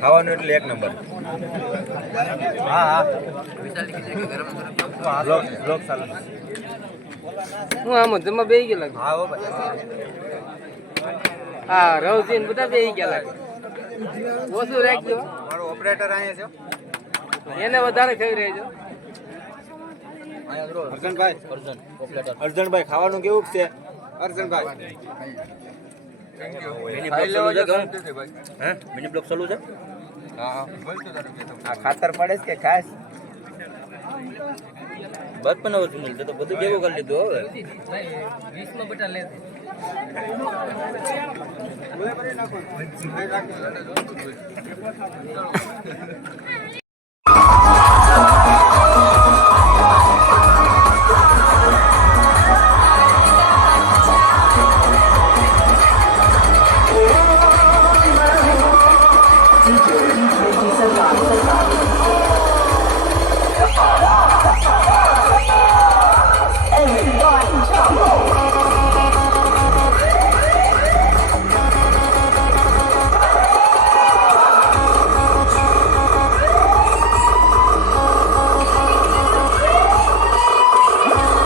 ખાવાનું એટલે એક નંબર. હા હા બ્લોક ચાલુ. હું આમ જમા બેહી ગયા લાગે. હા હો ભાઈ. હા રવજીન બધા બેહી ગયા લાગે. ઓછું રાખજો. મારો ઓપરેટર અહીંયા છે. એને વધારે ખાઈ રહેજો. અર્જનભાઈ ખાવાનું કેવું છે? અર્જનભાઈ મિની બ્લોક ચાલુ છે. આ ખાતર પડે છે કે ખાસ બચપન ઓરિજિનલ છે તો બધું ભેગું કરી લીધું. હવે 20 બટા લે.